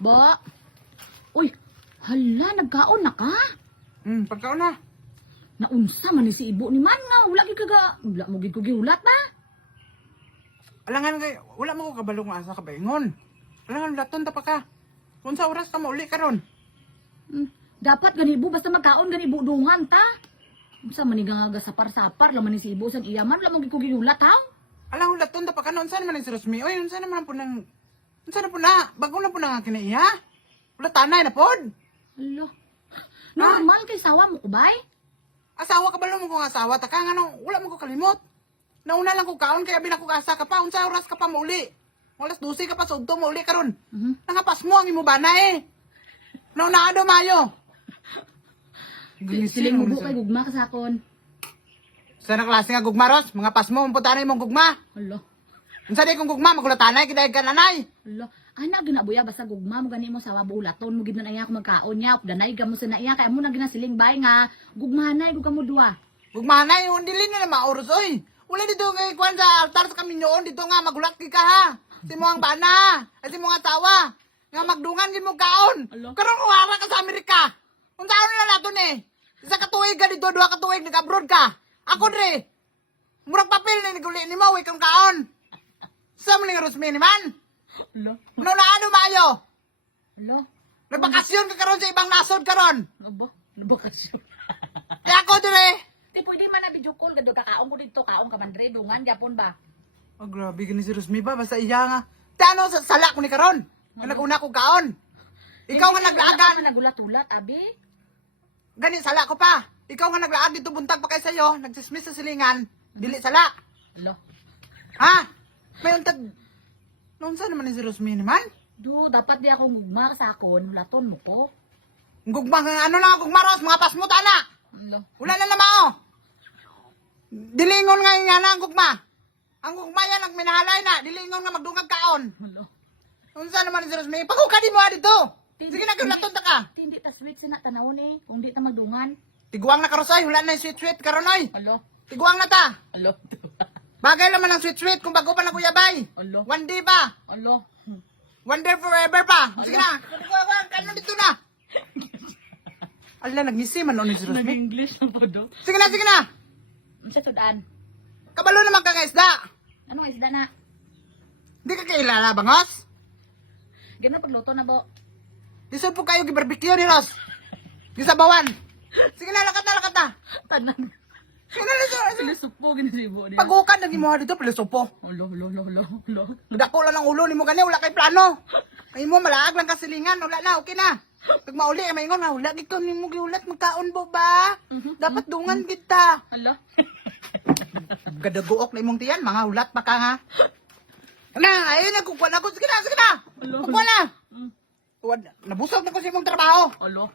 Ba? Uy, hala, nagkaon na ka? Pagkaon na. Naunsa man ni si ibo ni man nga. Wala mo gid ko gihulat ba? Alangan kay, wala mo ko kabalo nga asa ka baingon. Alangan laton ta pa ka. Kung sa oras ka mauli karon. Dapat ganibo basta magkaon ganibo dungan ta. Unsa man ni nga sapar-sapar laman ni si ibo sang iyaman wala mo gid ko gihulat ha? Alangan laton ta pa ka unsa naman ni si Rosmi? Oy, unsa naman po nang unsa na po na? Bago na po na nga kinaiya. Wala tanay na pod. Hala. Normal kay sawa mo ko bay? Asawa ka balo mo kong asawa ta ka nga wala mo ko kalimot. Nauna lang ko kaon kaya binako ka asa ka pa unsa oras ka pa mauli. Alas 12 ka pa sa udto mauli karon. Nangapas mo ang imo bana eh. Nauna do mayo. Siling mubo kay gugma ka sakon. Sa na klase nga gugmaros, mga pas mo umputanay mong gugma. Hala. Unsa di kong gugma magulatanay kiday ka nanay. Hala. Ana ginabuya basta gugma mo gani mo sawa bulaton mo gid na iya ko magkaon niya danay gamo sa naiya kay mo na ginasiling bay nga gugmahanay gug kamo duwa. Gugmanay yung dili na mauros oy. Wala dito kay kwan sa altar sa kami noon dito nga magulat ki ka ha. Si mo ang bana, at si mo nga tawa. Nga magdungan gid mo kaon. Karon uwara ka sa Amerika. Unsa na naton eh. Isa ka tuig ka dito, duha ka tuig nag-abroad ka. Ako dre. Murag papel na niguli ni mo kang kaon. Sa mo nga Rosmi ni man. Hala. No na ano mayo? Hala. Nagbakasyon ka karon sa ibang nasod karon. Aba, nabakasyon. Kaya ako dire. Di pwede man na video call gado kakaon ko dito kaon ka man dre dungan gyapon ba? Oh, grabe gani si Rosmi ba basta iya nga. Tano sa sala ko ni karon. Nga naguna ko kaon. Ikaw nga naglaagan. Nagulat-ulat abi. Gani sala ko pa. Ikaw nga naglaag dito buntag pa kay sayo, nagsismis sa silingan, dili sala. Hala. Ha? May untag. Noon sa naman ni si Rosmi naman? Do dapat di akong gugma ka sakon laton mo ko. Gugma nga ano lang gugmaros, mga pasmut ana. Hala. Wala na namao. Dilingon nga nga na ang gugma. Ang gugma yan ang minahalay na, dilingon nga magdungag kaon. Hala. Noon sa naman ni si Rosmi? Pagkuka di mo dito. Sige na kulaton ta ka. Hindi ta sweet sina tanawon eh kung di ta magdungan. Tiguang na karosay, wala na yung sweet-sweet karon oy. Hala. Tiguang na ta. Hala. Bagay naman ang sweet-sweet kung bago pa na kuyabay. Hala. One day pa. Hala. One day forever pa. Sige na. Kanon dito na. Ala, nagmisi man noon ni si Rosmi. Nag-English na po do. Sige na, sige na. Unsa tudaan? Kabalo naman ka nga isda. Ano isda na? Di ka kailala, bangos? Gano pagluto na bo? Disod po kayo gibarbecue ni Ros. Gisabawan. Sige na, lakat na, lakat na. Tanan. Sige na, sige Sila supo ginasibo niya. Pag-ukan, naging mo dito, pilosopo. Hala, hala, hala, hala. Dako lang ang ulo ni mo gani, wala kay plano. Kay mo, malaag lang kasilingan, wala na, okay na. Pag mauli, ay maingon nga, wala dito ni mo giulat, magkaon bo ba? Dapat dungan kita. Hala. Gadaguok na imong tiyan, mga hulat pa ka nga. Na, ayun na, kukuha na ako. Sige na, sige na. Hala. Kukuha na. Nabusog na ko sa imong trabaho. Hala.